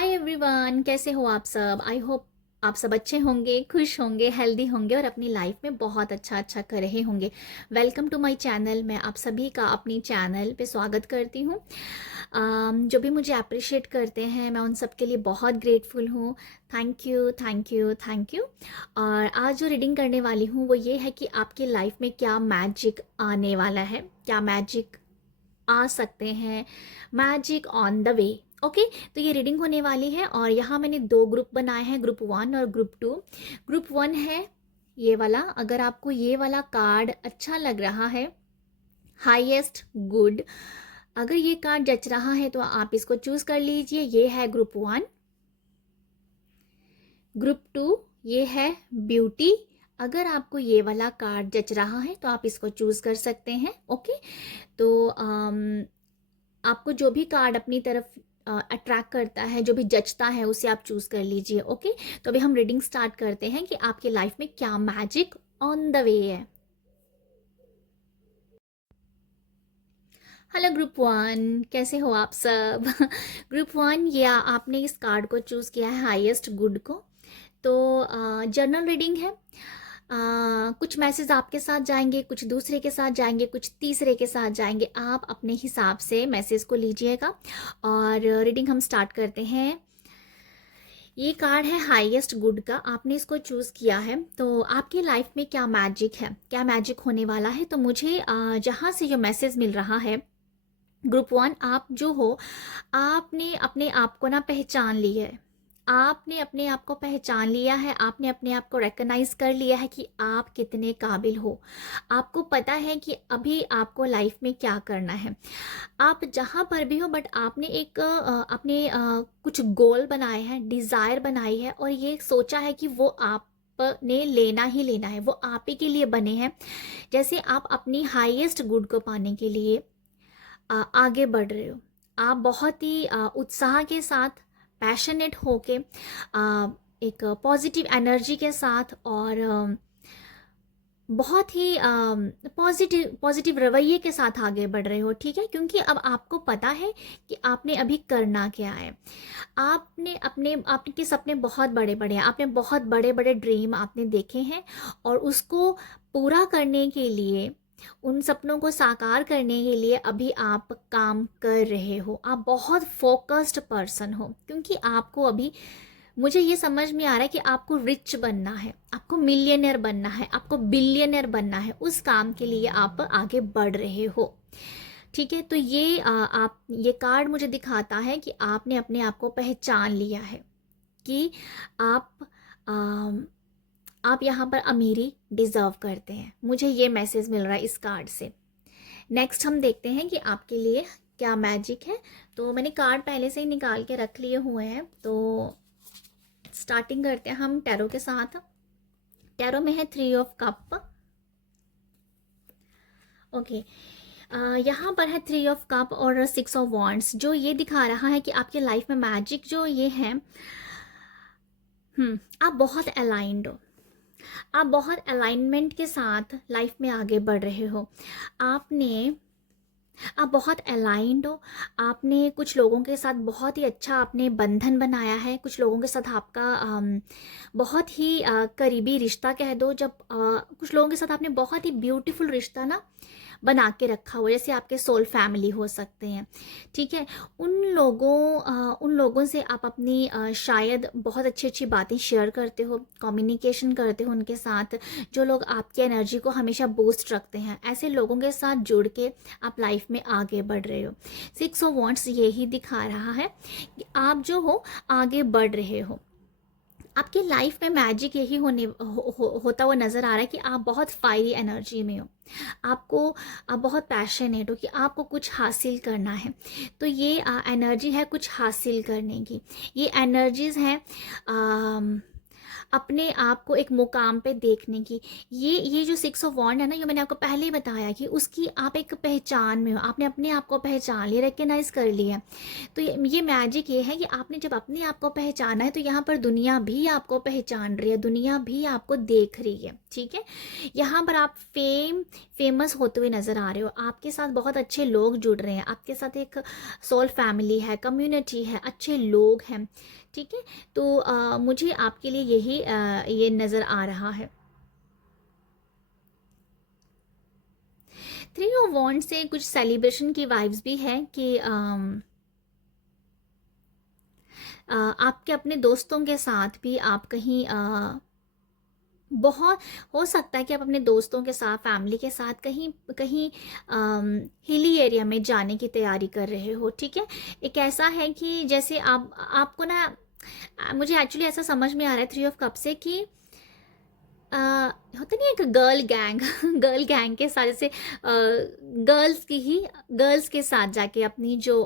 Hi everyone, कैसे हो आप सब। आई होप आप सब अच्छे होंगे, खुश होंगे, हेल्दी होंगे और अपनी लाइफ में बहुत अच्छा अच्छा कर रहे होंगे। Welcome to my channel. मैं आप सभी का अपनी चैनल पे स्वागत करती हूँ। जो भी मुझे अप्रिशिएट करते हैं मैं उन सब के लिए बहुत ग्रेटफुल हूँ। Thank you, thank you, thank you. और आज जो रीडिंग करने वाली हूँ वो ये है कि आपकी लाइफ में क्या मैजिक आने वाला है, क्या मैजिक आ सकते हैं, magic on the way. Okay, तो ये रीडिंग होने वाली है और यहाँ मैंने दो ग्रुप बनाए हैं, ग्रुप 1 और ग्रुप 2। ग्रुप 1 है ये वाला। अगर आपको ये वाला कार्ड अच्छा लग रहा है, हाईएस्ट गुड, अगर ये कार्ड जच रहा है तो आप इसको चूज कर लीजिए। ये है ग्रुप 1। ग्रुप 2 ये है ब्यूटी। अगर आपको ये वाला कार्ड जच रहा है तो आप इसको चूज कर सकते हैं। ओके, तो आपको जो भी कार्ड अपनी तरफ अट्रैक्ट करता है, जो भी जचता है, उसे आप चूज कर लीजिए। ओके, तो अभी हम रीडिंग स्टार्ट करते हैं कि आपके लाइफ में क्या मैजिक ऑन द वे है। हेलो ग्रुप 1, कैसे हो आप सब। ग्रुप 1, या आपने इस कार्ड को चूज किया है हाईएस्ट गुड को। तो जर्नल रीडिंग है। कुछ मैसेज आपके साथ जाएंगे, कुछ दूसरे के साथ जाएंगे, कुछ तीसरे के साथ जाएंगे। आप अपने हिसाब से मैसेज को लीजिएगा और रीडिंग हम स्टार्ट करते हैं। ये कार्ड है हाईएस्ट गुड का, आपने इसको चूज किया है। तो आपकी लाइफ में क्या मैजिक है, क्या मैजिक होने वाला है। तो मुझे जहाँ से जो मैसेज मिल रहा है, ग्रुप 1 आप जो हो, आपने अपने आप को ना पहचान लिया है। आपने अपने आप को पहचान लिया है, आपने अपने आप को रिकग्नाइज कर लिया है कि आप कितने काबिल हो। आपको पता है कि अभी आपको लाइफ में क्या करना है। आप जहाँ पर भी हो, बट आपने एक अपने कुछ गोल बनाए हैं, डिज़ायर बनाई है और ये सोचा है कि वो आप ने लेना ही लेना है, वो आप ही के लिए बने हैं। जैसे आप अपनी हाईएस्ट गुड को पाने के लिए आगे बढ़ रहे हो। आप बहुत ही उत्साह के साथ, पैशनेट होके, एक पॉजिटिव एनर्जी के साथ और बहुत ही पॉजिटिव पॉजिटिव रवैये के साथ आगे बढ़ रहे हो। ठीक है, क्योंकि अब आपको पता है कि आपने अभी करना क्या है। आपके सपने बहुत बड़े बड़े हैं, आपने बहुत बड़े बड़े ड्रीम आपने देखे हैं और उसको पूरा करने के लिए, उन सपनों को साकार करने के लिए अभी आप काम कर रहे हो। आप बहुत फोकस्ड पर्सन हो, क्योंकि आपको अभी, मुझे ये समझ में आ रहा है कि आपको रिच बनना है, आपको मिलियनर बनना है, आपको बिलियनर बनना है। उस काम के लिए आप आगे बढ़ रहे हो। ठीक है, तो ये ये कार्ड मुझे दिखाता है कि आपने अपने आप को पहचान लिया है कि आप आप यहाँ पर अमीरी डिजर्व करते हैं। मुझे ये मैसेज मिल रहा है इस कार्ड से। नेक्स्ट हम देखते हैं कि आपके लिए क्या मैजिक है। तो मैंने कार्ड पहले से ही निकाल के रख लिए हुए हैं, तो स्टार्टिंग करते हैं हम टैरो के साथ। टैरो में है 3 ऑफ कप। ओके, यहाँ पर है 3 ऑफ कप और 6 ऑफ वॉन्ड्स, जो ये दिखा रहा है कि आपके लाइफ में मैजिक जो ये है, आप बहुत अलाइंड हो। आप बहुत अलाइनमेंट के साथ लाइफ में आगे बढ़ रहे हो। आपने आप बहुत अलाइंड हो। आपने कुछ लोगों के साथ बहुत ही अच्छा आपने बंधन बनाया है। कुछ लोगों के साथ आपका बहुत ही करीबी रिश्ता कह दो। जब कुछ लोगों के साथ आपने बहुत ही ब्यूटीफुल रिश्ता ना बना के रखा हो, जैसे आपके सोल फैमिली हो सकते हैं। ठीक है, उन लोगों से आप अपनी शायद बहुत अच्छी अच्छी बातें शेयर करते हो, कम्युनिकेशन करते हो उनके साथ। जो लोग आपकी एनर्जी को हमेशा बूस्ट रखते हैं, ऐसे लोगों के साथ जुड़ के आप लाइफ में आगे बढ़ रहे हो। 6 ऑफ वॉन्ड्स यही दिखा रहा है कि आप जो हो आगे बढ़ रहे हो। आपकी लाइफ में मैजिक यही होता हुआ नज़र आ रहा है कि आप बहुत फायरी एनर्जी में हो। आप बहुत पैशनेट हो कि आपको कुछ हासिल करना है। तो ये एनर्जी है कुछ हासिल करने की। ये एनर्जीज हैं अपने आप को एक मुकाम पे देखने की। ये जो सिक्स ऑफ वॉन्ड है ना, ये मैंने आपको पहले ही बताया कि उसकी आप एक पहचान में हो, आपने अपने आप को पहचान लिया, रिकग्नाइज कर लिया है। तो ये मैजिक ये है कि आपने जब अपने आप को पहचाना है तो यहाँ पर दुनिया भी आपको पहचान रही है, दुनिया भी आपको देख रही है, ठीक है। यहाँ पर आप फेमस होते हुए नज़र आ रहे हो, आपके साथ बहुत अच्छे लोग जुड़ रहे हैं, आपके साथ एक सोल फैमिली है, कम्युनिटी है, अच्छे लोग हैं, ठीक है। तो मुझे आपके लिए यही ये नज़र आ रहा है। थ्री ऑफ वॉन्ड से कुछ सेलिब्रेशन की वाइब्स भी है कि आपके अपने दोस्तों के साथ भी आप कहीं बहुत हो सकता है कि आप अपने दोस्तों के साथ, फैमिली के साथ कहीं कहीं हिली एरिया में जाने की तैयारी कर रहे हो, ठीक है। एक ऐसा है कि जैसे आपको ना, मुझे एक्चुअली ऐसा समझ में आ रहा है थ्री ऑफ कप से कि होता नहीं एक गर्ल गैंग गर्ल गैंग के साथ, जैसे गर्ल्स के साथ जाके अपनी जो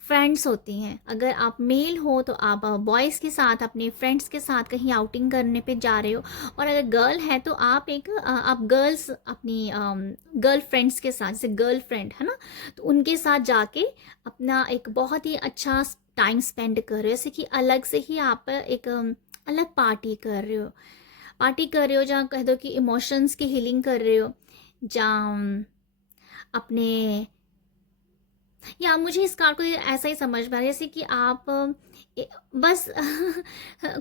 फ्रेंड्स होती हैं, अगर आप मेल हो तो आप बॉयज़ के साथ अपने फ्रेंड्स के साथ कहीं आउटिंग करने पे जा रहे हो, और अगर गर्ल है तो आप आप गर्ल्स अपनी गर्ल फ्रेंड्स के साथ, जैसे गर्ल फ्रेंड है ना, तो उनके साथ जाके अपना एक बहुत ही अच्छा टाइम स्पेंड कर रहे हो, जैसे कि अलग से ही आप एक अलग पार्टी कर रहे हो जहाँ कह दो कि इमोशंस की हीलिंग कर रहे हो, जहाँ अपने, या मुझे इस कार्ड को ऐसा ही समझ में आ रहा है जैसे कि आप बस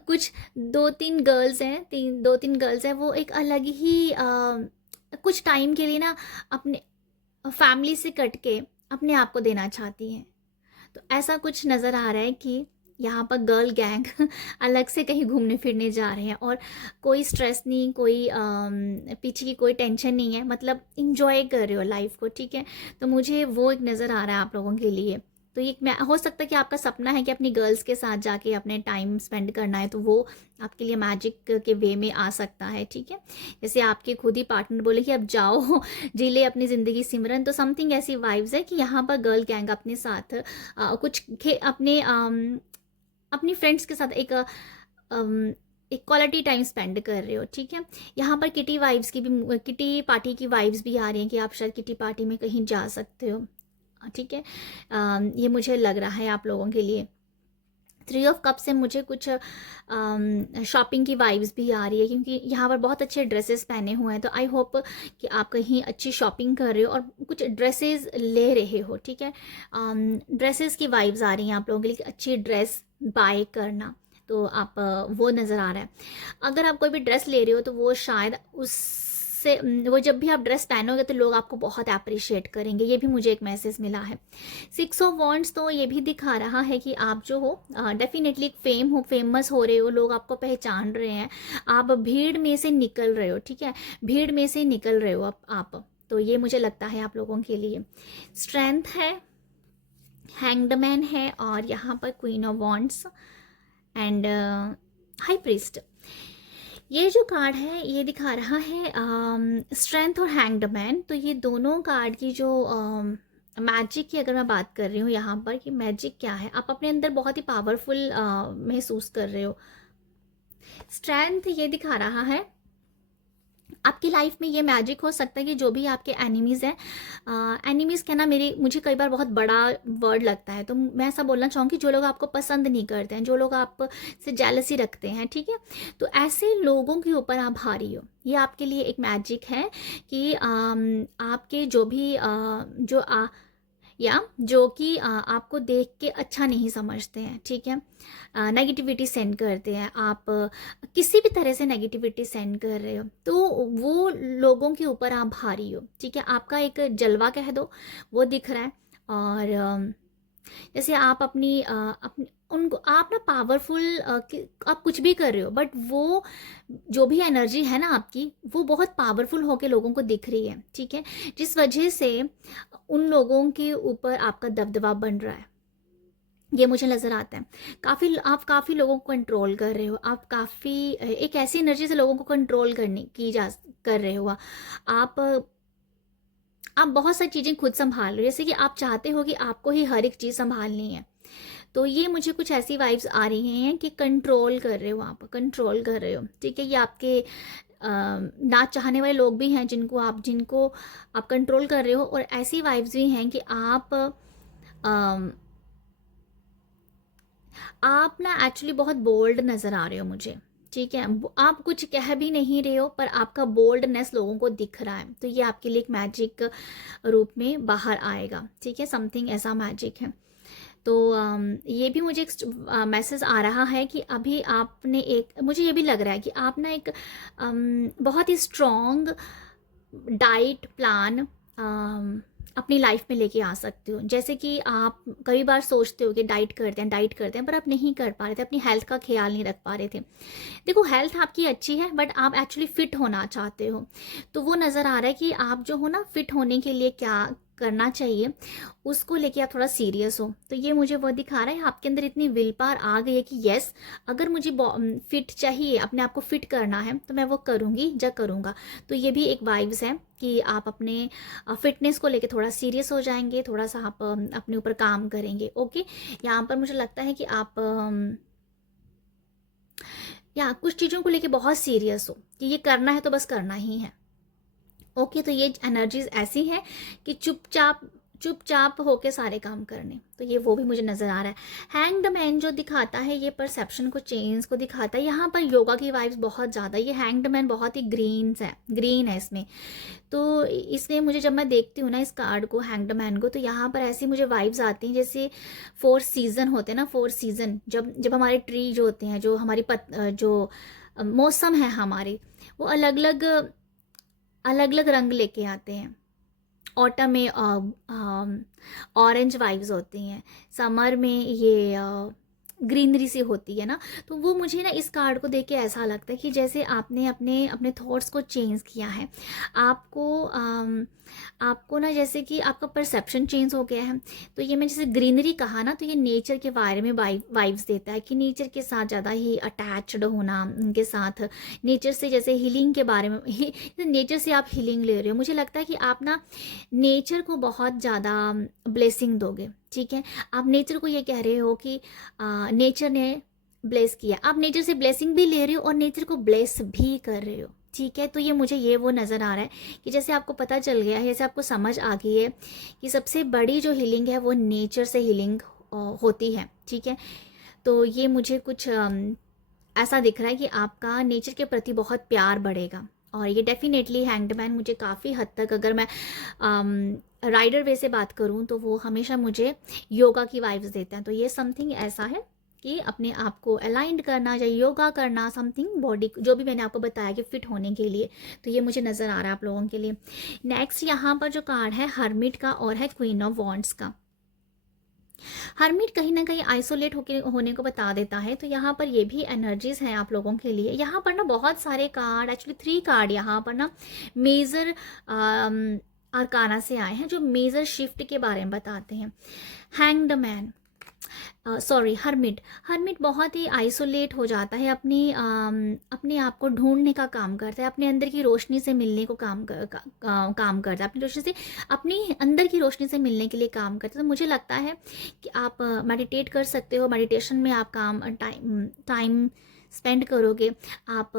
कुछ दो तीन गर्ल्स हैं, वो एक अलग ही कुछ टाइम के लिए ना अपने फैमिली से कट के अपने आप को देना चाहती हैं। तो ऐसा कुछ नज़र आ रहा है कि यहाँ पर गर्ल गैंग अलग से कहीं घूमने फिरने जा रहे हैं, और कोई स्ट्रेस नहीं, कोई पीछे की कोई टेंशन नहीं है, मतलब इंजॉय कर रहे हो लाइफ को, ठीक है। तो मुझे वो एक नज़र आ रहा है आप लोगों के लिए। तो ये मैं, हो सकता है कि आपका सपना है कि अपनी गर्ल्स के साथ जाके अपने टाइम स्पेंड करना है, तो वो आपके लिए मैजिक के वे में आ सकता है, ठीक है। जैसे आपके खुद ही पार्टनर बोले कि अब जाओ जी ले अपनी ज़िंदगी सिमरन, तो समथिंग ऐसी वाइब्स है कि यहाँ पर गर्ल गैंग अपने साथ अपनी फ्रेंड्स के साथ एक क्वालिटी टाइम स्पेंड कर रहे हो, ठीक है। यहाँ पर किटी वाइब्स की भी, किटी पार्टी की वाइब्स भी आ रही हैं कि आप शायद किटी पार्टी में कहीं जा सकते हो, ठीक है। ये मुझे लग रहा है आप लोगों के लिए। थ्री ऑफ कप से मुझे कुछ शॉपिंग की वाइब्स भी आ रही है, क्योंकि यहाँ पर बहुत अच्छे ड्रेसेस पहने हुए हैं, तो आई होप कि आप कहीं अच्छी शॉपिंग कर रहे हो और कुछ ड्रेसेस ले रहे हो, ठीक है। ड्रेसेस की वाइब्स आ रही हैं आप लोगों के लिए, अच्छी ड्रेस बाय करना, तो आप वो नज़र आ रहा है। अगर आप कोई भी ड्रेस ले रहे हो तो वो शायद वो जब भी आप ड्रेस पहनोगे तो लोग आपको बहुत अप्रिशिएट करेंगे, ये भी मुझे एक मैसेज मिला है। सिक्स ऑफ वॉन्ड्स तो ये भी दिखा रहा है कि आप जो हो डेफिनेटली फेमस हो रहे हो, लोग आपको पहचान रहे हैं, आप भीड़ में से निकल रहे हो, ठीक है, भीड़ में से निकल रहे हो आप। तो ये मुझे लगता है आप लोगों के लिए। स्ट्रेंथ है, हैंग्ड मैन है, और यहाँ पर queen of wands and high priest. ये जो कार्ड है ये दिखा रहा है स्ट्रेंथ और हैंग्ड मैन। तो ये दोनों कार्ड की जो मैजिक की अगर मैं बात कर रही हूँ यहाँ पर कि मैजिक क्या है, आप अपने अंदर बहुत ही पावरफुल महसूस कर रहे हो। स्ट्रेंथ ये दिखा रहा है आपकी लाइफ में, ये मैजिक हो सकता है कि जो भी आपके एनिमीज़ हैं, एनिमीज़ कहना मुझे कई बार बहुत बड़ा वर्ड लगता है, तो मैं ऐसा बोलना चाहूँगी जो लोग आपको पसंद नहीं करते हैं, जो लोग आप से जेलसी रखते हैं, ठीक है, तो ऐसे लोगों के ऊपर आप भारी हो। ये आपके लिए एक मैजिक है कि आपके जो भी जो कि आपको देख के अच्छा नहीं समझते हैं, ठीक है, नेगेटिविटी सेंड करते हैं, आप किसी भी तरह से नेगेटिविटी सेंड कर रहे हो, तो वो लोगों के ऊपर आप भारी हो, ठीक है, आपका एक जलवा कह दो वो दिख रहा है। और जैसे आप अपनी उनको आप ना पावरफुल, आप कुछ भी कर रहे हो, बट वो जो भी एनर्जी है ना आपकी, वो बहुत पावरफुल होके लोगों को दिख रही है, ठीक है, जिस वजह से उन लोगों के ऊपर आपका दबदबा बन रहा है, ये मुझे नज़र आता है। आप काफ़ी लोगों को कंट्रोल कर रहे हो, आप काफ़ी एक ऐसी एनर्जी से लोगों को कंट्रोल कर रहे हो। आप बहुत सारी चीज़ें खुद संभाल रहे हो, जैसे कि आप चाहते हो कि आपको ही हर एक चीज़ संभालनी है, तो ये मुझे कुछ ऐसी वाइब्स आ रही हैं कि कंट्रोल कर रहे हो, आप कंट्रोल कर रहे हो, ठीक है। ये आपके ना चाहने वाले लोग भी हैं जिनको आप कंट्रोल कर रहे हो, और ऐसी वाइब्स भी हैं कि आप ना एक्चुअली बहुत बोल्ड नज़र आ रहे हो मुझे, ठीक है। आप कुछ कह भी नहीं रहे हो पर आपका बोल्डनेस लोगों को दिख रहा है, तो ये आपके लिए एक मैजिक रूप में बाहर आएगा, ठीक है। समथिंग ऐसा मैजिक है। तो ये भी मुझे एक मैसेज आ रहा है कि अभी आपने मुझे ये भी लग रहा है कि आप ना एक बहुत ही स्ट्रॉन्ग डाइट प्लान अपनी लाइफ में लेके आ सकते हो। जैसे कि आप कई बार सोचते हो कि डाइट करते हैं पर आप नहीं कर पा रहे थे, अपनी हेल्थ का ख्याल नहीं रख पा रहे थे। देखो, हेल्थ आपकी अच्छी है बट आप एक्चुअली फिट होना चाहते हो, तो वो नज़र आ रहा है कि आप जो हो ना, फिट होने के लिए क्या करना चाहिए उसको लेके आप थोड़ा सीरियस हो। तो ये मुझे वो दिखा रहा है, आपके अंदर इतनी विल पावर आ गई है कि यस, अगर मुझे फिट चाहिए, अपने आप को फिट करना है तो मैं वो करूँगी या करूँगा। तो ये भी एक वाइब्स है कि आप अपने फिटनेस को लेके थोड़ा सीरियस हो जाएंगे, थोड़ा सा आप अपने ऊपर काम करेंगे। ओके, यहाँ पर मुझे लगता है कि आप या कुछ चीज़ों को लेके बहुत सीरियस हो कि ये करना है तो बस करना ही है। ओके, तो ये एनर्जीज ऐसी हैं कि चुपचाप होके सारे काम करने, तो ये वो भी मुझे नज़र आ रहा है। हैंग्ड मैन जो दिखाता है ये परसेप्शन को, चेंज को दिखाता है। यहाँ पर योगा की वाइब्स बहुत ज़्यादा, ये हैंग्ड मैन बहुत ही ग्रीन है इसमें। तो इसलिए मुझे, जब मैं देखती हूँ ना इस कार्ड को, हैंग्ड मैन को, तो यहाँ पर ऐसी मुझे वाइब्स आती हैं जैसे 4 सीज़न होते हैं ना, 4 सीज़न, जब हमारे ट्री जो होते हैं, जो हमारी जो मौसम है हमारे, वो अलग अलग रंग लेके आते हैं। ऑटम में ऑरेंज वाइब्स होती हैं, समर में ये ग्रीनरी सी होती है ना। तो वो मुझे ना इस कार्ड को देख के ऐसा लगता है कि जैसे आपने अपने अपने थॉट्स को चेंज किया है, आपको ना जैसे कि आपका परसेप्शन चेंज हो गया है। तो ये मैं जैसे ग्रीनरी कहा ना, तो ये नेचर के बारे में वाइब्स देता है कि नेचर के साथ ज़्यादा ही अटैच्ड होना, उनके साथ नेचर से, जैसे हीलिंग के बारे में नेचर से आप हीलिंग ले रहे हो। मुझे लगता है कि आप ना नेचर को बहुत ज़्यादा ब्लेसिंग दोगे, ठीक है। आप नेचर को ये कह रहे हो कि नेचर ने ब्लेस किया, आप नेचर से ब्लेसिंग भी ले रहे हो और नेचर को ब्लेस भी कर रहे हो, ठीक है। तो ये मुझे वो नज़र आ रहा है कि जैसे आपको पता चल गया है, जैसे आपको समझ आ गई है कि सबसे बड़ी जो हीलिंग है वो नेचर से हीलिंग होती है, ठीक है। तो ये मुझे कुछ ऐसा दिख रहा है कि आपका नेचर के प्रति बहुत प्यार बढ़ेगा। और ये डेफिनेटली हैंग्डमैन मुझे काफ़ी हद तक, अगर मैं राइडर वे से बात करूं, तो वो हमेशा मुझे योगा की वाइब्स देते हैं। तो ये समथिंग ऐसा है कि अपने आप को अलाइंड करना या योगा करना, समथिंग बॉडी, जो भी मैंने आपको बताया कि फिट होने के लिए, तो ये मुझे नज़र आ रहा है आप लोगों के लिए। नेक्स्ट यहाँ पर जो कार्ड है हर्मिट का और है क्वीन ऑफ वॉन्ड्स का। हर्मिट कहीं ना कहीं आइसोलेट होने को बता देता है, तो यहाँ पर ये भी एनर्जीज हैं आप लोगों के लिए। यहाँ पर ना बहुत सारे कार्ड, एक्चुअली 3 कार्ड यहाँ पर ना मेजर अरकाना से आए हैं जो मेजर शिफ्ट के बारे में बताते हैं। हैंग्ड मैन, सॉरी, हर्मिट बहुत ही आइसोलेट हो जाता है, अपने आप को ढूंढने का काम करता है, अपने अंदर की रोशनी से मिलने को काम करता है, अपनी रोशनी से, अपनी अंदर की रोशनी से मिलने के लिए काम करता है। तो मुझे लगता है कि आप मेडिटेट कर सकते हो, मेडिटेशन में आप टाइम स्पेंड करोगे, आप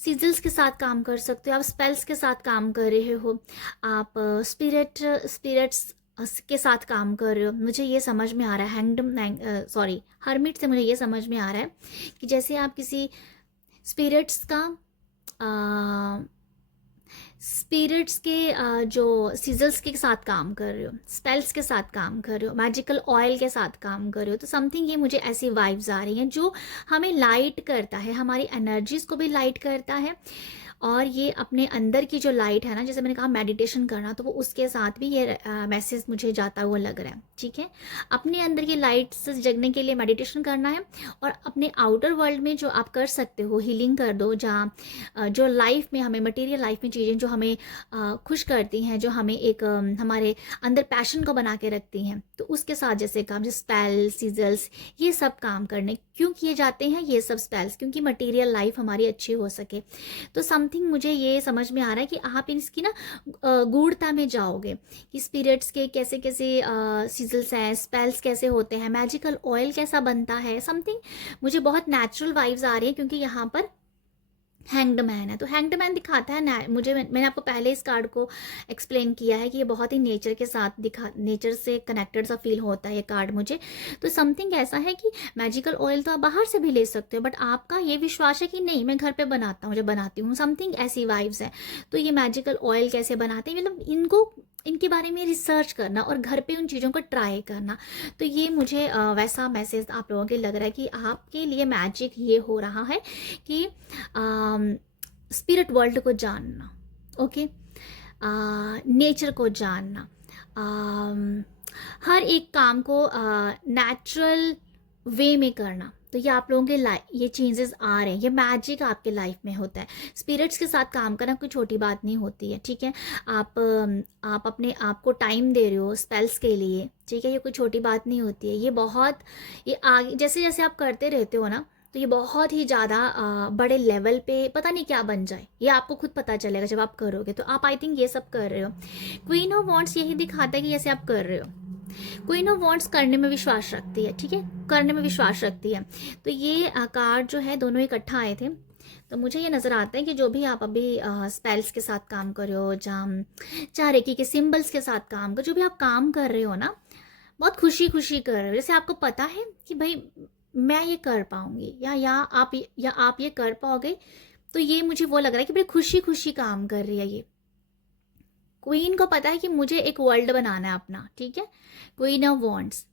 सिजल्स के साथ काम कर सकते हो, आप स्पेल्स के साथ काम कर रहे हो, आप स्पिरिट्स के साथ काम कर रहे हो। मुझे ये समझ में आ रहा है हर्मिट से मुझे ये समझ में आ रहा है कि जैसे आप किसी स्पिरिट्स के जो सिजल्स के साथ काम कर रहे हो, स्पेल्स के साथ काम कर रहे हो, मैजिकल ऑयल के साथ काम कर रहे हो। तो समथिंग ये मुझे ऐसी वाइब्स आ रही हैं जो हमें लाइट करता है, हमारी एनर्जीज को भी लाइट करता है। और ये अपने अंदर की जो लाइट है ना, जैसे मैंने कहा मेडिटेशन करना, तो वो उसके साथ भी ये मैसेज मुझे जाता हुआ लग रहा है, ठीक है। अपने अंदर की लाइट से जगने के लिए मेडिटेशन करना है, और अपने आउटर वर्ल्ड में जो आप कर सकते हो, हीलिंग कर दो, जहाँ जो लाइफ में हमें, मटेरियल लाइफ में चीज़ें जो हमें खुश करती हैं, जो हमें एक हमारे अंदर पैशन को बना के रखती हैं, तो उसके साथ जैसे काम, जैसे स्पेल, सिजल्स, ये सब काम करने क्यों किए जाते हैं ये सब स्पेल्स, क्योंकि मटेरियल लाइफ हमारी अच्छी हो सके। तो समथिंग मुझे ये समझ में आ रहा है कि आप इसकी ना गूढ़ता में जाओगे कि स्पिरिट्स के कैसे कैसे सिजल्स हैं, स्पेल्स कैसे होते हैं, मैजिकल ऑयल कैसा बनता है, समथिंग मुझे बहुत नेचुरल वाइब्स आ रही है क्योंकि यहाँ पर हैंग्ड मैन है। तो हैंग्ड मैन दिखाता है ना, मुझे मैंने आपको पहले इस कार्ड को एक्सप्लेन किया है कि ये बहुत ही नेचर के साथ नेचर से कनेक्टेड सा फील होता है ये कार्ड मुझे। तो समथिंग ऐसा है कि मैजिकल ऑयल तो आप बाहर से भी ले सकते हो, बट आपका ये विश्वास है कि नहीं मैं घर पे बनाता हूँ, जब बनाती हूँ, समथिंग ऐसी वाइब्स है। तो ये मैजिकल ऑयल कैसे बनाते हैं, मतलब इनको इनके बारे में रिसर्च करना और घर पे उन चीज़ों को ट्राई करना। तो ये मुझे वैसा मैसेज आप लोगों के लग रहा है कि आपके लिए मैजिक ये हो रहा है कि स्पिरिट वर्ल्ड को जानना, ओके, नेचर को जानना, हर एक काम को नेचुरल वे में करना। तो ये आप लोगों के ये चेंजेस आ रहे हैं, ये मैजिक आपके लाइफ में होता है। स्पिरिट्स के साथ काम करना कोई छोटी बात नहीं होती है, ठीक है। आप अपने आप को टाइम दे रहे हो स्पेल्स के लिए, ठीक है, ये कोई छोटी बात नहीं होती है। ये आगे जैसे जैसे आप करते रहते हो ना, तो ये बहुत ही ज़्यादा बड़े लेवल पे पता नहीं क्या बन जाए, ये आपको खुद पता चलेगा जब आप करोगे। तो आप आई थिंक ये सब कर रहे हो। क्वीन ऑफ वॉन्ड्स यही दिखाता है कि जैसे आप कर रहे हो। क्वीन ऑफ वॉन्ड्स करने में विश्वास रखती है, ठीक है, करने में विश्वास रखती है। तो ये कार्ड जो है दोनों इकट्ठा आए थे। तो मुझे ये नज़र आता है कि जो भी आप अभी स्पेल्स के साथ काम कर रहे हो, चाहे रेकी के सिंबल्स के साथ काम कर, जो भी आप काम कर रहे हो ना, बहुत खुशी खुशी कर रहे हो। जैसे आपको पता है कि भाई मैं ये कर पाऊंगी, या आप ये कर पाओगे। तो ये मुझे वो लग रहा है कि बड़ी खुशी खुशी काम कर रही है ये। क्वीन को पता है कि मुझे एक वर्ल्ड बनाना है अपना, ठीक है, क्वीन ऑफ वॉन्ड्स।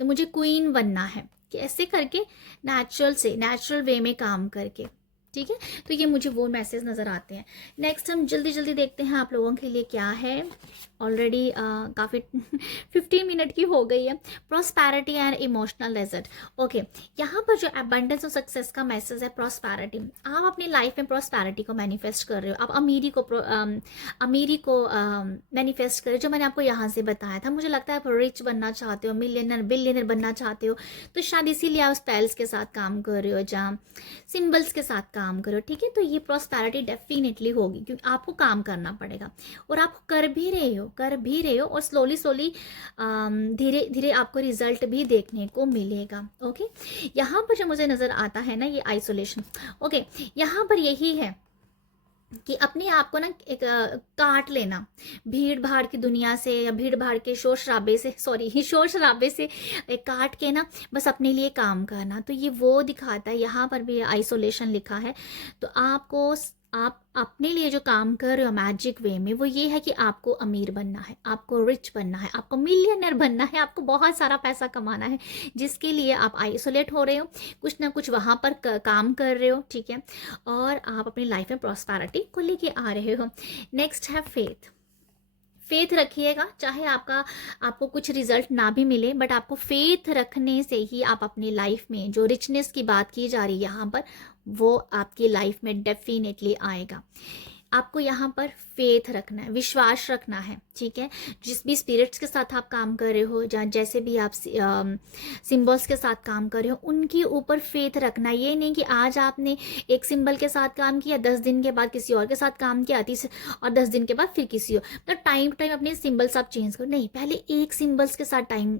तो मुझे क्वीन बनना है, कैसे करके, नेचुरल वे में काम करके, ठीक है। तो ये मुझे वो मैसेज नज़र आते हैं। नेक्स्ट हम जल्दी जल्दी देखते हैं आप लोगों के लिए क्या है। ऑलरेडी काफ़ी 15 मिनट की हो गई है। Prosperity and emotional result, okay. यहाँ पर जो एबंडेंस और सक्सेस का मैसेज है, प्रॉस्पैरिटी, आप अपनी लाइफ में प्रॉस्पैरिटी को मैनिफेस्ट कर रहे हो, आप अमीरी को मैनिफेस्ट कर रहे हो, जो मैंने आपको यहाँ से बताया था। मुझे लगता है आप रिच बनना चाहते हो, मिलियनर बिलियनर बनना चाहते हो। तो शायद इसीलिए आप स्पेल्स के साथ काम कर रहे हो, जहाँ सिंबल्स के साथ काम करो, ठीक है। तो ये प्रॉस्पैरिटी डेफिनेटली होगी क्योंकि आपको काम करना पड़ेगा और आप कर भी रहे हो और स्लोली धीरे धीरे आपको रिजल्ट भी देखने को मिलेगा, ओके। यहाँ पर जो मुझे नज़र आता है ना, ये आइसोलेशन, ओके, यहाँ पर यही है कि अपने आप को ना एक काट लेना भीड़ भाड़ की दुनिया से, या भीड़ भाड़ के शोर शराबे से एक काट के ना बस अपने लिए काम करना। तो ये वो दिखाता है, यहाँ पर भी आइसोलेशन लिखा है। तो आप अपने लिए जो काम कर रहे हो मैजिक वे में, वो ये है कि आपको अमीर बनना है, आपको रिच बनना है, आपको मिलियनर बनना है, आपको बहुत सारा पैसा कमाना है, जिसके लिए आप आइसोलेट हो रहे हो, कुछ ना कुछ वहाँ पर काम कर रहे हो, ठीक है, और आप अपनी लाइफ में प्रॉस्पैरिटी को लेके आ रहे हो। नेक्स्ट है फेथ रखिएगा, चाहे आपको कुछ रिजल्ट ना भी मिले, बट आपको फेथ रखने से ही आप अपनी लाइफ में जो रिचनेस की बात की जा रही है यहाँ पर, वो आपकी लाइफ में डेफिनेटली आएगा। आपको यहाँ पर फेथ रखना है, विश्वास रखना है, ठीक है। जिस भी स्पिरिट्स के साथ आप काम कर रहे हो, जैसे भी आप सिंबल्स के साथ काम कर रहे हो, उनके ऊपर फेथ रखना। ये नहीं कि आज आपने एक सिंबल के साथ काम किया, 10 दिन के बाद किसी और के साथ काम किया, और 10 दिन के बाद फिर किसी और, तो टाइम टू टाइम अपने सिंबल्स आप चेंज करो, नहीं, पहले एक सिंबल्स के साथ टाइम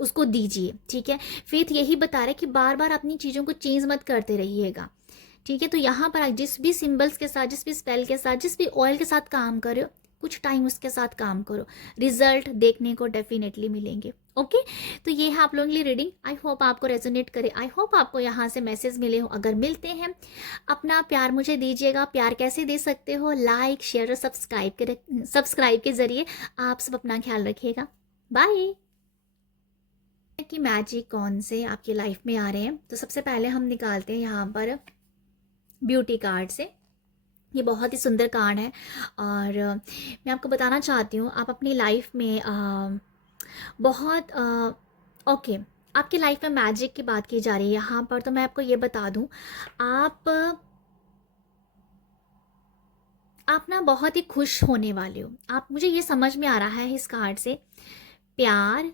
उसको दीजिए, ठीक है। फेथ यही बता रहा है कि बार बार अपनी चीज़ों को चेंज मत करते रहिएगा, ठीक है। तो यहाँ पर आप जिस भी सिंबल्स के साथ, जिस भी स्पेल के साथ, जिस भी ऑयल के साथ काम कर रहे हो, कुछ टाइम उसके साथ काम करो, रिजल्ट देखने को डेफिनेटली मिलेंगे, ओके। तो ये है आप लोगों के लिए रीडिंग। आई होप आपको रेजोनेट करे, आई होप आपको यहाँ से मैसेज मिले हो। अगर मिलते हैं, अपना प्यार मुझे दीजिएगा। प्यार कैसे दे सकते हो? लाइक, शेयर और सब्सक्राइब के जरिए। आप सब अपना ख्याल रखिएगा, बाय। कि मैजिक कौन से आपकी लाइफ में आ रहे हैं, तो सबसे पहले हम निकालते हैं यहाँ पर ब्यूटी कार्ड से। ये बहुत ही सुंदर कार्ड है और मैं आपको बताना चाहती हूँ, आप अपनी लाइफ में बहुत ओके, आपकी लाइफ में मैजिक की बात की जा रही है यहाँ पर। तो मैं आपको ये बता दूँ, आप ना बहुत ही खुश होने वाले हो। आप, मुझे ये समझ में आ रहा है इस कार्ड से, प्यार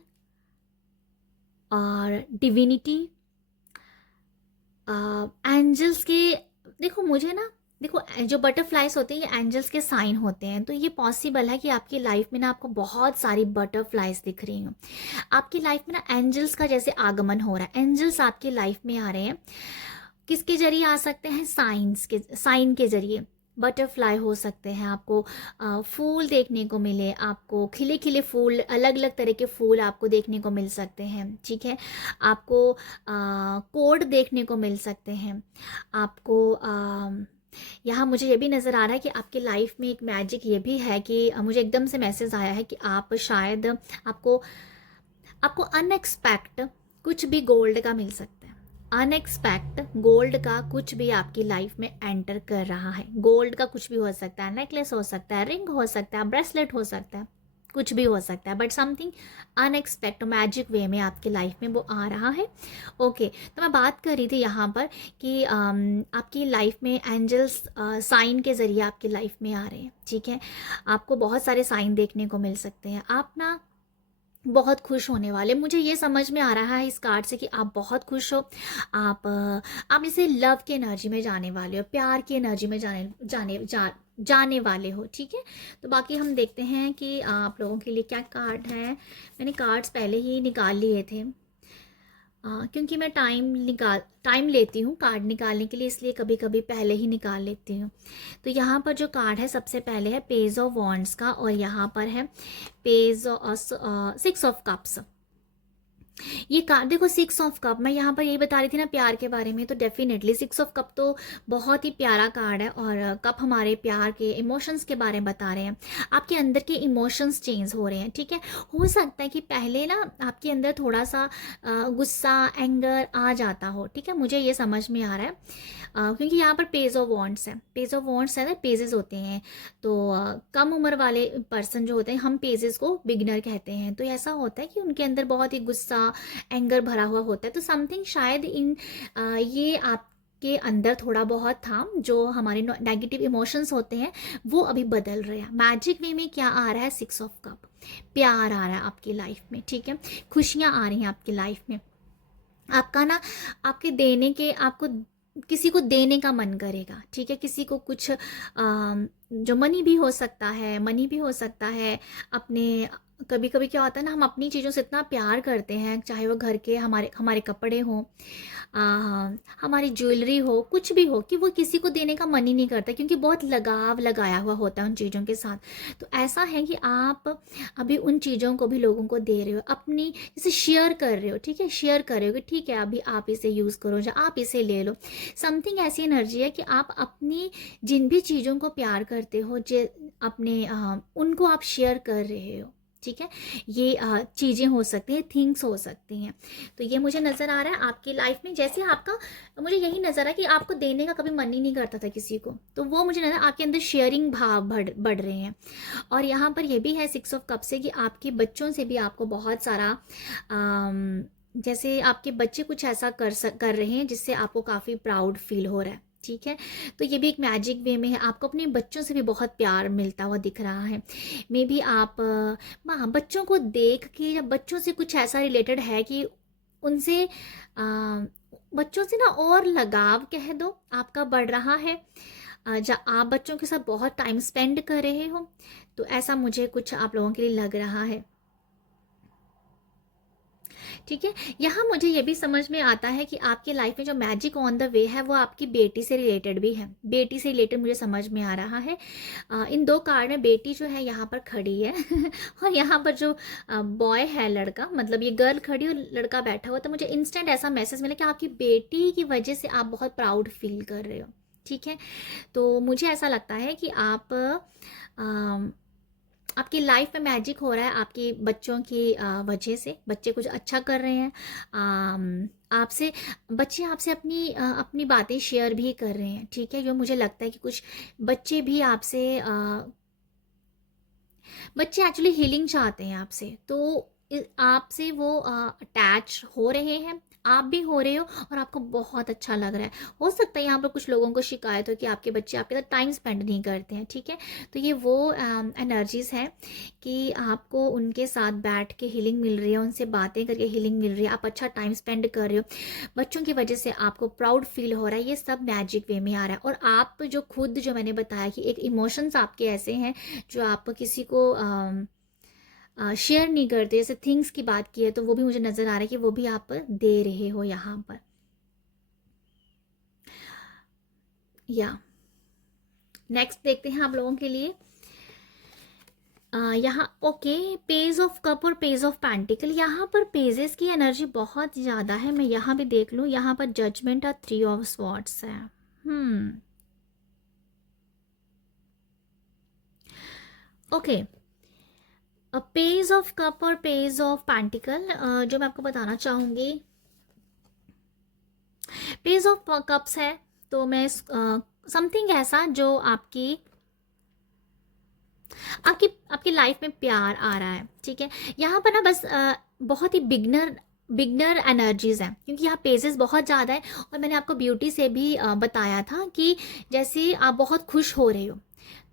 और डिविनिटी, एंजल्स के, देखो मुझे ना देखो जो बटरफ्लाइज होते हैं ये एंजल्स के साइन होते हैं, तो ये पॉसिबल है कि आपकी लाइफ में ना आपको बहुत सारी बटरफ्लाइज दिख रही हो। आपकी लाइफ में ना एंजल्स का जैसे आगमन हो रहा है, एंजल्स आपकी लाइफ में आ रहे हैं। किसके जरिए आ सकते हैं? साइन के जरिए। बटरफ्लाई हो सकते हैं, आपको फूल देखने को मिले, आपको खिले खिले फूल, अलग अलग तरह के फूल आपको देखने को मिल सकते हैं, ठीक है। आपको कोड देखने को मिल सकते हैं। आपको यहाँ मुझे ये भी नज़र आ रहा है कि आपकी लाइफ में एक मैजिक ये भी है कि मुझे एकदम से मैसेज आया है कि आप शायद आपको आपको अनएक्सपेक्ट कुछ भी गोल्ड का मिल सकता है। अनएक्सपेक्ट गोल्ड का कुछ भी आपकी लाइफ में एंटर कर रहा है। गोल्ड का कुछ भी हो सकता है, नेकलेस हो सकता है, रिंग हो सकता है, ब्रेसलेट हो सकता है, कुछ भी हो सकता है, बट समथिंग अनएक्सपेक्ट मैजिक वे में आपकी लाइफ में वो आ रहा है। ओके, तो मैं बात कर रही थी यहाँ पर कि आपकी लाइफ में एंजल्स साइन के ज़रिए आपकी लाइफ में आ रहे हैं, ठीक है। आपको बहुत सारे साइन देखने को मिल सकते हैं। आप ना बहुत खुश होने वाले, मुझे ये समझ में आ रहा है इस कार्ड से कि आप बहुत खुश हो। आप इसे लव की एनर्जी में जाने वाले हो, प्यार की एनर्जी में जाने वाले हो, ठीक है। तो बाकी हम देखते हैं कि आप लोगों के लिए क्या कार्ड है। मैंने कार्ड्स पहले ही निकाल लिए थे, क्योंकि मैं टाइम लेती हूँ कार्ड निकालने के लिए, इसलिए कभी कभी पहले ही निकाल लेती हूँ। तो यहाँ पर जो कार्ड है सबसे पहले है पेज ऑफ वॉन्ड्स का, और यहाँ पर है पेज 6 ऑफ कप्स। ये कार्ड देखो, 6 ऑफ कप, मैं यहाँ पर यही बता रही थी ना प्यार के बारे में, तो डेफिनेटली 6 ऑफ कप तो बहुत ही प्यारा कार्ड है। और कप हमारे प्यार के इमोशंस के बारे में बता रहे हैं। आपके अंदर के इमोशंस चेंज हो रहे हैं, ठीक है। हो सकता है कि पहले ना आपके अंदर थोड़ा सा गुस्सा, एंगर आ जाता हो, ठीक है, मुझे ये समझ में आ रहा है। क्योंकि यहाँ पर पेज ऑफ वॉन्ड्स है, पेज ऑफ वॉन्ड्स है ना, पेजेस होते हैं। तो कम उम्र वाले पर्सन जो होते हैं, हम पेजेस को बिगनर कहते हैं। तो ऐसा होता है कि उनके अंदर बहुत ही गुस्सा, एंगर भरा हुआ होता है। तो समथिंग शायद ये आपके अंदर थोड़ा बहुत था, जो हमारे नेगेटिव इमोशंस होते हैं वो अभी बदल रहे हैं। मैजिक वे में क्या आ रहा है? 6 ऑफ कप, प्यार आ रहा है आपकी लाइफ में, ठीक है। खुशियाँ आ रही हैं आपकी लाइफ में। आपका ना आपको किसी को देने का मन करेगा, ठीक है। किसी को कुछ जो मनी भी हो सकता है अपने। कभी कभी क्या होता है ना, हम अपनी चीज़ों से इतना प्यार करते हैं, चाहे वो घर के हमारे हमारे कपड़े हों, हमारी ज्वेलरी हो, कुछ भी हो, कि वो किसी को देने का मन ही नहीं करता, क्योंकि बहुत लगाव लगाया हुआ होता है उन चीज़ों के साथ। तो ऐसा है कि आप अभी उन चीज़ों को भी लोगों को दे रहे हो, अपनी जैसे शेयर कर रहे हो, ठीक है। शेयर कर रहे हो कि ठीक है अभी आप इसे यूज़ करो या आप इसे ले लो। समथिंग ऐसी एनर्जी है कि आप अपनी जिन भी चीज़ों को प्यार करते हो, उनको आप शेयर कर रहे हो, ठीक है। ये चीज़ें हो सकती हैं, थिंग्स हो सकती हैं। तो ये मुझे नज़र आ रहा है आपकी लाइफ में, जैसे आपका, मुझे यही नज़र आ रहा है कि आपको देने का कभी मन ही नहीं करता था किसी को, तो वो मुझे नज़र आपके अंदर शेयरिंग भाव बढ़ रहे हैं। और यहाँ पर ये भी है 6 ऑफ कप से कि आपके बच्चों से भी आपको बहुत सारा जैसे आपके बच्चे कुछ ऐसा कर रहे हैं जिससे आपको काफ़ी प्राउड फील हो रहा है, ठीक है। तो ये भी एक मैजिक वे में है, आपको अपने बच्चों से भी बहुत प्यार मिलता हुआ दिख रहा है। मे बी आप बच्चों को देख के, या बच्चों से कुछ ऐसा रिलेटेड है कि उनसे बच्चों से ना और लगाव कह दो आपका बढ़ रहा है, जब आप बच्चों के साथ बहुत टाइम स्पेंड कर रहे हो। तो ऐसा मुझे कुछ आप लोगों के लिए लग रहा है, ठीक है। यहाँ मुझे ये भी समझ में आता है कि आपके लाइफ में जो मैजिक ऑन द वे है वो आपकी बेटी से रिलेटेड भी है। बेटी से रिलेटेड मुझे समझ में आ रहा है। इन 2 कार्ड में बेटी जो है यहाँ पर खड़ी है और यहाँ पर जो बॉय है, लड़का, मतलब ये गर्ल खड़ी और लड़का बैठा हुआ। तो मुझे इंस्टेंट ऐसा मैसेज मिला कि आपकी बेटी की वजह से आप बहुत प्राउड फील कर रहे हो, ठीक है। तो मुझे ऐसा लगता है कि आपकी लाइफ में मैजिक हो रहा है आपके बच्चों की वजह से। बच्चे कुछ अच्छा कर रहे हैं, आपसे बच्चे आपसे अपनी बातें शेयर भी कर रहे हैं, ठीक है। जो मुझे लगता है कि कुछ बच्चे भी बच्चे एक्चुअली हीलिंग चाहते हैं आपसे, तो आपसे वो अटैच हो रहे हैं, आप भी हो रहे हो और आपको बहुत अच्छा लग रहा है। हो सकता है यहाँ पर कुछ लोगों को शिकायत हो कि आपके बच्चे आपके साथ टाइम स्पेंड नहीं करते हैं, ठीक है। तो ये वो एनर्जीज़ हैं कि आपको उनके साथ बैठ के हीलिंग मिल रही है, उनसे बातें करके हीलिंग मिल रही है, आप अच्छा टाइम स्पेंड कर रहे हो, बच्चों की वजह से आपको प्राउड फील हो रहा है, ये सब मैजिक वे में आ रहा है। और आप जो खुद, जो मैंने बताया कि एक इमोशंस आपके ऐसे हैं जो आप किसी को शेयर नहीं करते, जैसे थिंग्स की बात की है, तो वो भी मुझे नज़र आ रहा है कि वो भी आप दे रहे हो यहाँ पर। या नेक्स्ट देखते हैं आप लोगों के लिए यहाँ। ओके, पेज ऑफ कप और पेज ऑफ पेंटिकल, यहाँ पर पेजेस की एनर्जी बहुत ज़्यादा है। मैं यहाँ भी देख लूँ, यहाँ पर जजमेंट और 3 ऑफ स्वॉर्ड्स है। ओके, पेज ऑफ कप और पेज ऑफ पेंटिकल, जो मैं आपको बताना चाहूँगी, पेज ऑफ कप्स है तो मैं समथिंग ऐसा जो आपकी आपकी आपकी लाइफ में प्यार आ रहा है, ठीक है। यहाँ पर ना बस बहुत ही बिगनर एनर्जीज हैं, क्योंकि यहाँ पेजेस बहुत ज़्यादा है। और मैंने आपको ब्यूटी से भी बताया था कि जैसे आप बहुत खुश हो रहे हो,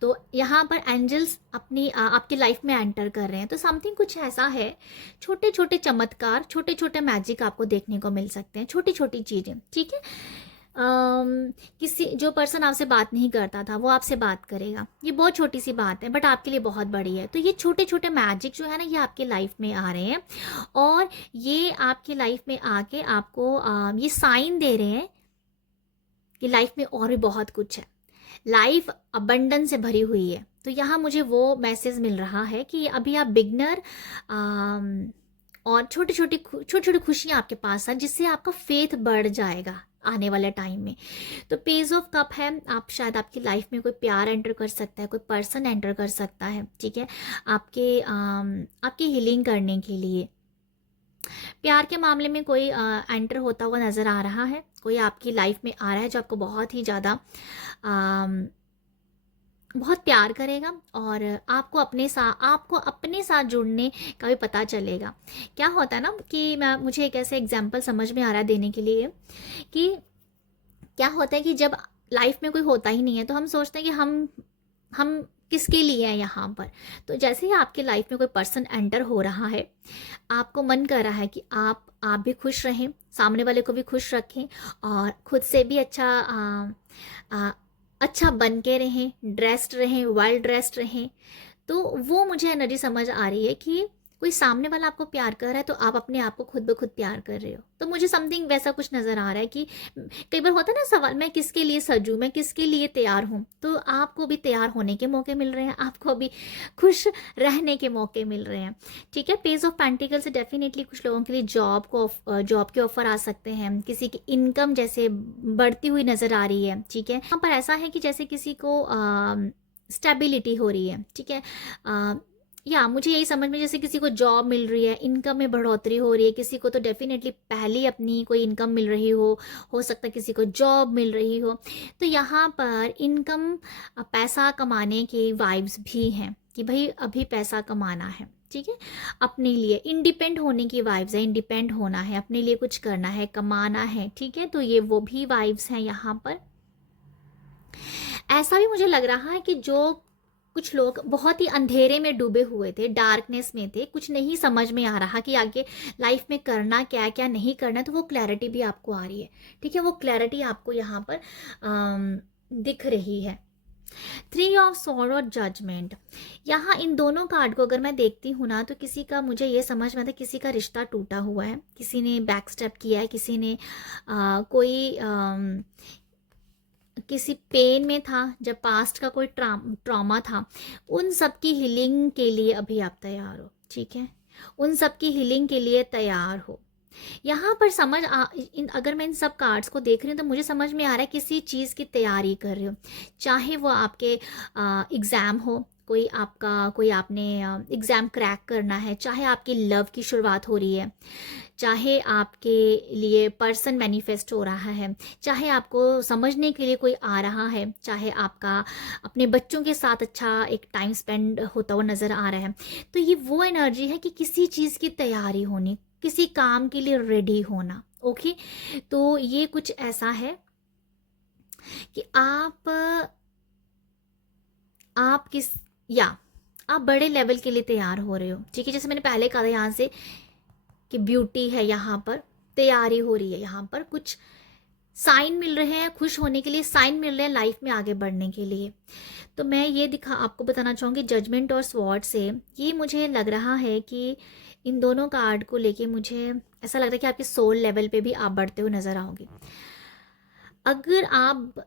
तो यहाँ पर एंजल्स अपनी आपकी लाइफ में एंटर कर रहे हैं। तो समथिंग कुछ ऐसा है, छोटे छोटे चमत्कार, छोटे छोटे मैजिक आपको देखने को मिल सकते हैं, छोटी छोटी चीज़ें, ठीक है। किसी जो पर्सन आपसे बात नहीं करता था वो आपसे बात करेगा, ये बहुत छोटी सी बात है बट आपके लिए बहुत बड़ी है। तो ये छोटे छोटे मैजिक जो है ना, ये आपके लाइफ में आ रहे हैं और ये आपकी लाइफ में आके आपको ये साइन दे रहे हैं कि लाइफ में और भी बहुत कुछ है, लाइफ अबंडेंस से भरी हुई है। तो यहाँ मुझे वो मैसेज मिल रहा है कि अभी आप बिगनर और छोटी छोटी खुशियाँ आपके पास हैं, जिससे आपका फेथ बढ़ जाएगा आने वाले टाइम में। तो पेज ऑफ कप है, आप शायद आपकी लाइफ में कोई प्यार एंटर कर सकता है, कोई पर्सन एंटर कर सकता है, ठीक है, आपकी हीलिंग करने के लिए। प्यार के मामले में कोई एंटर होता हुआ नज़र आ रहा है, कोई आपकी लाइफ में आ रहा है जो आपको बहुत ही ज़्यादा बहुत प्यार करेगा और आपको अपने साथ जुड़ने का भी पता चलेगा। क्या होता है ना कि मुझे एक ऐसे एग्जांपल समझ में आ रहा है देने के लिए कि क्या होता है कि जब लाइफ में कोई होता ही नहीं है तो हम सोचते हैं कि हम किसके लिए हैं यहाँ पर। तो जैसे ही आपके लाइफ में कोई पर्सन एंटर हो रहा है, आपको मन कर रहा है कि आप भी खुश रहें, सामने वाले को भी खुश रखें और खुद से भी अच्छा बन के रहें, ड्रेस्ड रहें, वेल ड्रेस्ड रहें। तो वो मुझे एनर्जी समझ आ रही है कि कोई सामने वाला आपको प्यार कर रहा है तो आप अपने आप को खुद ब खुद प्यार कर रहे हो। तो मुझे समथिंग वैसा कुछ नज़र आ रहा है कि कई बार होता है ना सवाल, मैं किसके लिए सजूँ, मैं किसके लिए तैयार हूँ। तो आपको भी तैयार होने के मौके मिल रहे हैं, आपको भी खुश रहने के मौके मिल रहे हैं, ठीक है। पेज ऑफ पेंटिकल से डेफिनेटली कुछ लोगों के लिए जॉब के ऑफर आ सकते हैं, किसी की इनकम जैसे बढ़ती हुई नज़र आ रही है, ठीक है। यहाँ पर ऐसा है कि जैसे किसी को स्टेबिलिटी हो रही है, ठीक है। या मुझे यही समझ में, जैसे किसी को जॉब मिल रही है, इनकम में बढ़ोतरी हो रही है, किसी को तो डेफिनेटली पहले अपनी कोई इनकम मिल रही हो सकता है किसी को जॉब मिल रही हो। तो यहाँ पर इनकम, पैसा कमाने के वाइब्स भी हैं कि भाई अभी पैसा कमाना है, ठीक है, अपने लिए इंडिपेंड होने की वाइब्स है, इंडिपेंड होना है, अपने लिए कुछ करना है, कमाना है, ठीक है। तो ये वो भी वाइब्स हैं यहाँ पर। ऐसा भी मुझे लग रहा है कि जो कुछ लोग बहुत ही अंधेरे में डूबे हुए थे, डार्कनेस में थे, कुछ नहीं समझ में आ रहा कि आगे लाइफ में करना क्या है, क्या नहीं करना, तो वो क्लैरिटी भी आपको आ रही है, ठीक है। वो क्लैरिटी आपको यहाँ पर दिख रही है। 3 ऑफ स्वॉर्ड और जजमेंट, यहाँ इन दोनों कार्ड को अगर मैं देखती हूँ ना, तो किसी का, मुझे ये समझ में आता है किसी का रिश्ता टूटा हुआ है, किसी ने बैक स्टेप किया है, किसी ने कोई किसी पेन में था, जब पास्ट का कोई ट्रॉमा था, उन सब की हीलिंग के लिए अभी आप तैयार हो, ठीक है। उन सब की हीलिंग के लिए तैयार हो। यहाँ पर अगर मैं इन सब कार्ड्स को देख रही हूँ तो मुझे समझ में आ रहा है किसी चीज़ की तैयारी कर रहे हो, चाहे वो आपके एग्ज़ाम हो, कोई आपने एग्ज़ाम क्रैक करना है, चाहे आपकी लव की शुरुआत हो रही है, चाहे आपके लिए पर्सन मैनिफेस्ट हो रहा है, चाहे आपको समझने के लिए कोई आ रहा है, चाहे आपका अपने बच्चों के साथ अच्छा एक टाइम स्पेंड होता हुआ नज़र आ रहा है। तो ये वो एनर्जी है कि किसी चीज़ की तैयारी होनी, किसी काम के लिए रेडी होना, ओके, तो ये कुछ ऐसा है कि आप किस या आप बड़े लेवल के लिए तैयार हो रहे हो, ठीक है। जैसे मैंने पहले कहा था यहाँ से कि ब्यूटी है, यहाँ पर तैयारी हो रही है, यहाँ पर कुछ साइन मिल रहे हैं, खुश होने के लिए साइन मिल रहे हैं लाइफ में आगे बढ़ने के लिए। तो मैं ये आपको बताना चाहूँगी जजमेंट और स्वॉर्ड से, ये मुझे लग रहा है कि इन दोनों कार्ड को लेके मुझे ऐसा लग रहा है कि आपके सोल लेवल पे भी आप बढ़ते हुए नजर आओगे। अगर आप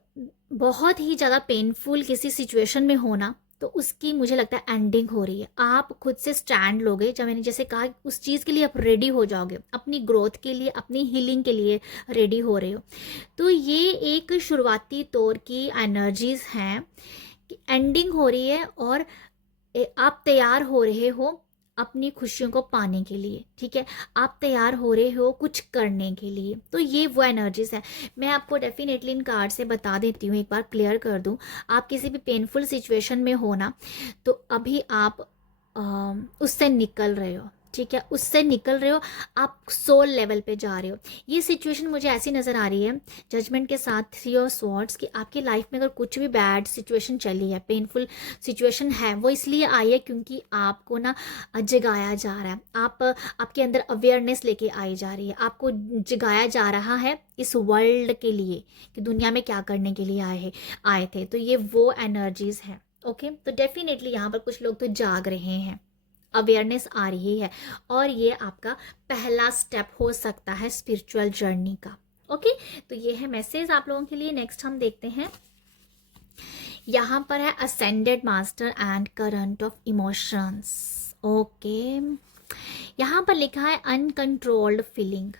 बहुत ही ज़्यादा पेनफुल किसी सिचुएशन में हो ना, तो उसकी मुझे लगता है एंडिंग हो रही है। आप खुद से स्टैंड लोगे, जब मैंने जैसे कहा उस चीज़ के लिए आप रेडी हो जाओगे, अपनी ग्रोथ के लिए, अपनी हीलिंग के लिए रेडी हो रहे हो। तो ये एक शुरुआती तौर की एनर्जीज हैं कि एंडिंग हो रही है और आप तैयार हो रहे हो अपनी खुशियों को पाने के लिए, ठीक है। आप तैयार हो रहे हो कुछ करने के लिए, तो ये वो एनर्जीज है। मैं आपको डेफिनेटली इन कार्ड से बता देती हूँ, एक बार क्लियर कर दूँ। आप किसी भी पेनफुल सिचुएशन में हो ना, तो अभी आप उससे निकल रहे हो, ठीक है, उससे निकल रहे हो, आप सोल लेवल पे जा रहे हो। ये सिचुएशन मुझे ऐसी नज़र आ रही है जजमेंट के साथ, थ्री ऑफ स्वॉर्ड्स, कि आपकी लाइफ में अगर कुछ भी बैड सिचुएशन चली है, पेनफुल सिचुएशन है, वो इसलिए आई है क्योंकि आपको ना जगाया जा रहा है। आपके अंदर अवेयरनेस लेके आई जा रही है, आपको जगाया जा रहा है इस वर्ल्ड के लिए कि दुनिया में क्या करने के लिए आए थे। तो ये वो एनर्जीज हैं। ओके, तो डेफिनेटली यहाँ पर कुछ लोग तो जाग रहे हैं, अवेयरनेस आ रही है, और ये आपका पहला स्टेप हो सकता है स्पिरिचुअल जर्नी का। ओके, तो ये है मैसेज आप लोगों के लिए। नेक्स्ट हम देखते हैं, यहाँ पर है ascended master and current of emotions. Okay, यहाँ पर लिखा है अनकंट्रोल्ड फीलिंग।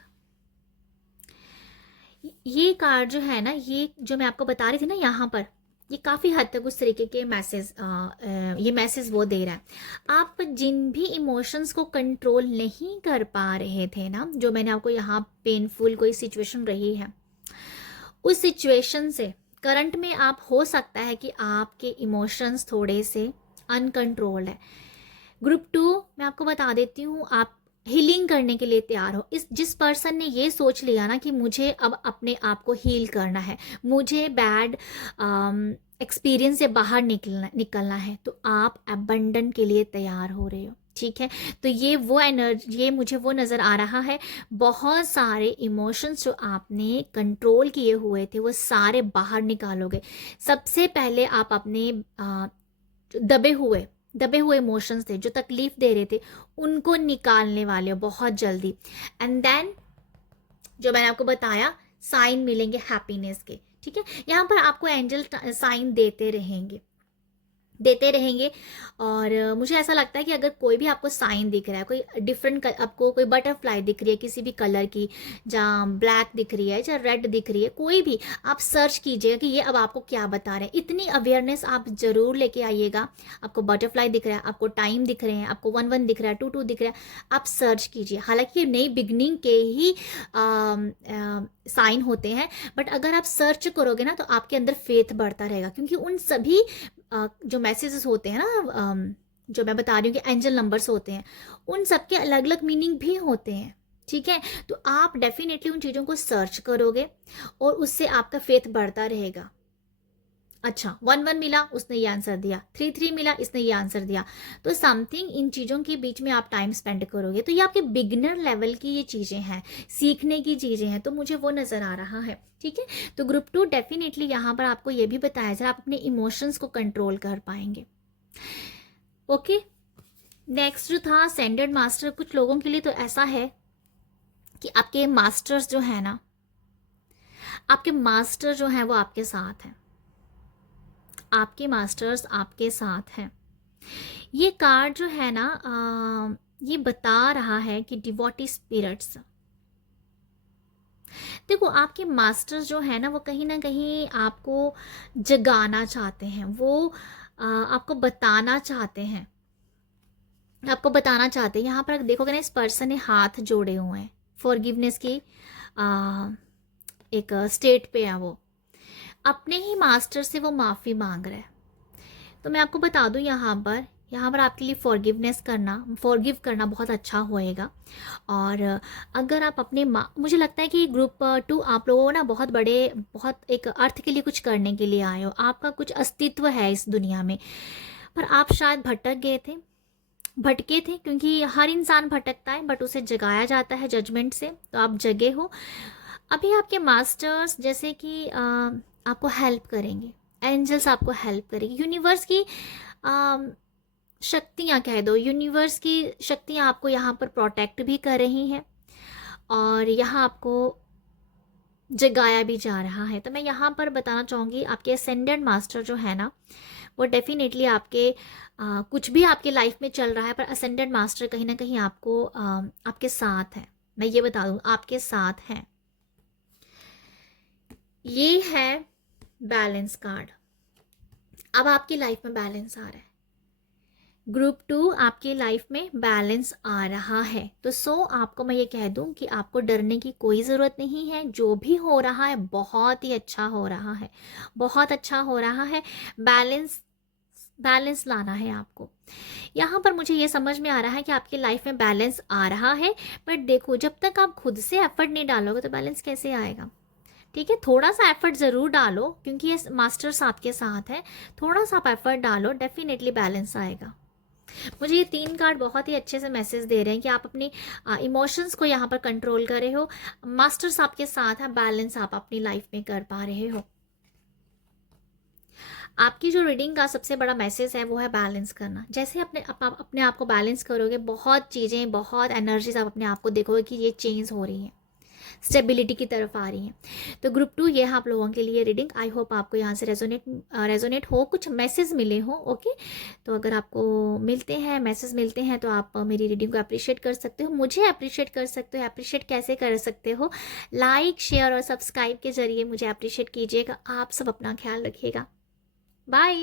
ये कार्ड जो है ना, ये जो मैं आपको बता रही थी ना, यहाँ पर ये काफ़ी हद तक उस तरीके के मैसेज, ये मैसेज वो दे रहा है। आप जिन भी इमोशंस को कंट्रोल नहीं कर पा रहे थे ना, जो मैंने आपको यहाँ पेनफुल कोई सिचुएशन रही है, उस सिचुएशन से करंट में आप हो सकता है कि आपके इमोशंस थोड़े से अनकंट्रोल्ड है। ग्रुप 2 मैं आपको बता देती हूँ, आप हीलिंग करने के लिए तैयार हो। जिस पर्सन ने ये सोच लिया ना कि मुझे अब अपने आप को हील करना है, मुझे बैड एक्सपीरियंस से बाहर निकलना है, तो आप अबंडन के लिए तैयार हो रहे हो, ठीक है। तो ये वो एनर्जी, ये मुझे वो नज़र आ रहा है। बहुत सारे इमोशंस जो आपने कंट्रोल किए हुए थे, वो सारे बाहर निकालोगे। सबसे पहले आप अपने दबे हुए इमोशंस थे, जो तकलीफ दे रहे थे, उनको निकालने वाले हो बहुत जल्दी। एंड देन जो मैंने आपको बताया, साइन मिलेंगे हैप्पीनेस के, ठीक है। यहाँ पर आपको एंजल साइन देते रहेंगे। और मुझे ऐसा लगता है कि अगर कोई भी आपको साइन दिख रहा है, कोई डिफरेंट, आपको कोई बटरफ्लाई दिख रही है किसी भी कलर की, जहाँ ब्लैक दिख रही है, जहाँ रेड दिख रही है, कोई भी आप सर्च कीजिएगा कि ये अब आपको क्या बता रहे हैं। इतनी अवेयरनेस आप ज़रूर लेके आइएगा। आपको बटरफ्लाई दिख रहा है, आपको टाइम दिख रहे हैं, आपको 1-1 दिख रहा है, 2-2 दिख रहा है, आप सर्च कीजिए। हालांकि ये नई बिगनिंग के ही साइन होते हैं, बट अगर आप सर्च करोगे ना, तो आपके अंदर फेथ बढ़ता रहेगा, क्योंकि उन सभी जो मैसेजेस होते हैं ना, जो मैं बता रही हूँ कि एंजल नंबर्स होते हैं, उन सब के अलग अलग मीनिंग भी होते हैं, ठीक है। तो आप डेफिनेटली उन चीज़ों को सर्च करोगे और उससे आपका फेथ बढ़ता रहेगा। अच्छा, 1-1 मिला, उसने ये आंसर दिया, 3-3 मिला, इसने ये आंसर दिया, तो समथिंग इन चीज़ों के बीच में आप टाइम स्पेंड करोगे। तो ये आपके बिगनर लेवल की ये चीज़ें हैं, सीखने की चीज़ें हैं, तो मुझे वो नज़र आ रहा है, ठीक है। तो ग्रुप 2 डेफिनेटली यहाँ पर आपको ये भी बताया जाए, आप अपने इमोशंस को कंट्रोल कर पाएंगे। ओके, नेक्स्ट जो था सेंडर्ड मास्टर, कुछ लोगों के लिए तो ऐसा है कि आपके मास्टर्स जो है ना, आपके मास्टर जो हैं वो आपके साथ हैं, आपके मास्टर्स आपके साथ हैं। ये कार्ड जो है ना, ये बता रहा है कि डिवोटी स्पिरिट्स, देखो आपके मास्टर्स जो है ना, वो कहीं ना कहीं आपको जगाना चाहते हैं, वो आपको बताना चाहते हैं, यहाँ पर देखोगे ना, इस पर्सन ने हाथ जोड़े हुए हैं, फॉरगिवनेस की एक स्टेट पे है, वो अपने ही मास्टर से वो माफ़ी मांग रहा है। तो मैं आपको बता दूं यहाँ पर यहाँ पर आपके लिए फॉरगिव करना बहुत अच्छा होएगा। और अगर आप अपने मुझे लगता है कि ग्रुप 2 आप लोगों को ना बहुत एक अर्थ के लिए कुछ करने के लिए आए हो, आपका कुछ अस्तित्व है इस दुनिया में, पर आप शायद भटके थे, क्योंकि हर इंसान भटकता है बट उसे जगाया जाता है जजमेंट से, तो आप जगे हो। अभी आपके मास्टर्स जैसे कि आपको हेल्प करेंगे, एंजल्स आपको हेल्प करेंगे, यूनिवर्स की शक्तियाँ कह दो, यूनिवर्स की शक्तियाँ आपको यहाँ पर प्रोटेक्ट भी कर रही हैं और यहाँ आपको जगाया भी जा रहा है। तो मैं यहाँ पर बताना चाहूँगी आपके असेंडेंट मास्टर जो है ना, वो डेफिनेटली आपके कुछ भी आपके लाइफ में चल रहा है, पर असेंडेंट मास्टर कहीं ना कहीं आपको आपके साथ है। मैं ये बता दूँ, आपके साथ है। ये है बैलेंस कार्ड। अब आपकी लाइफ में बैलेंस आ रहा है, ग्रुप 2 आपकी लाइफ में बैलेंस आ रहा है। तो आपको मैं ये कह दूं कि आपको डरने की कोई ज़रूरत नहीं है। जो भी हो रहा है बहुत ही अच्छा हो रहा है, बहुत अच्छा हो रहा है। बैलेंस लाना है आपको। यहाँ पर मुझे ये समझ में आ रहा है कि आपकी लाइफ में बैलेंस आ रहा है, बट देखो जब तक आप खुद से एफर्ट नहीं डालोगे तो बैलेंस कैसे आएगा। ठीक है, थोड़ा सा एफर्ट ज़रूर डालो, क्योंकि ये मास्टर्स आपके साथ है। थोड़ा सा आप एफर्ट डालो, डेफिनेटली बैलेंस आएगा। मुझे ये 3 कार्ड बहुत ही अच्छे से मैसेज दे रहे हैं कि आप अपनी इमोशंस को यहाँ पर कंट्रोल कर रहे हो, मास्टर्स आपके साथ है, बैलेंस आप अपनी लाइफ में कर पा रहे हो। आपकी जो रीडिंग का सबसे बड़ा मैसेज है वो है बैलेंस करना। जैसे आप अपने आप को बैलेंस करोगे, बहुत चीज़ें, बहुत एनर्जीज आप अपने आप को देखोगे कि ये चेंज हो रही है, स्टेबिलिटी की तरफ आ रही हैं। तो ग्रुप 2 ये है आप लोगों के लिए रीडिंग। आई होप आपको यहाँ से रेजोनेट हो, कुछ मैसेज मिले हो। ओके, तो अगर आपको मैसेज मिलते हैं तो आप मेरी रीडिंग को अप्रिशिएट कर सकते हो, मुझे अप्रिशिएट कर सकते हो। अप्रिशिएट कैसे कर सकते हो? लाइक, शेयर और सब्सक्राइब के जरिए मुझे अप्रिशिएट कीजिएगा। आप सब अपना ख्याल रखिएगा। बाय।